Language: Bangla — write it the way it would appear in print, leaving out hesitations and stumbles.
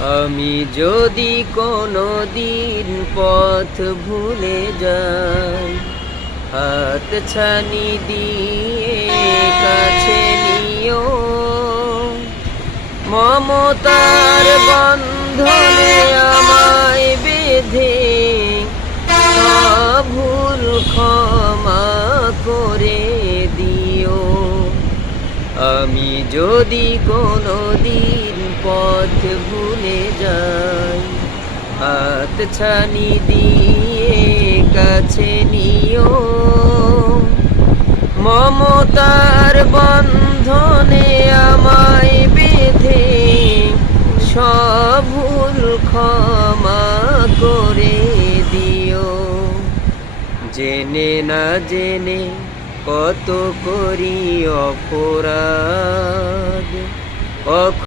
আমি যদি কোনো দিন পথ ভুলে যাই, হাত ছানি দিয়ে কাছে নিও, মমতার বন্ধনে আমায় বেঁধে সব ভুল ক্ষমা করে দিও। আমি যদি কোনো দিন পথ ভুলে যাই, হাত ছানি দিয়ে কাছে নিও, মমতার বন্ধনে আমায় বেঁধে সব ভুল ক্ষমা করে দিও। জেনে না জেনে কত করি অপরাধ,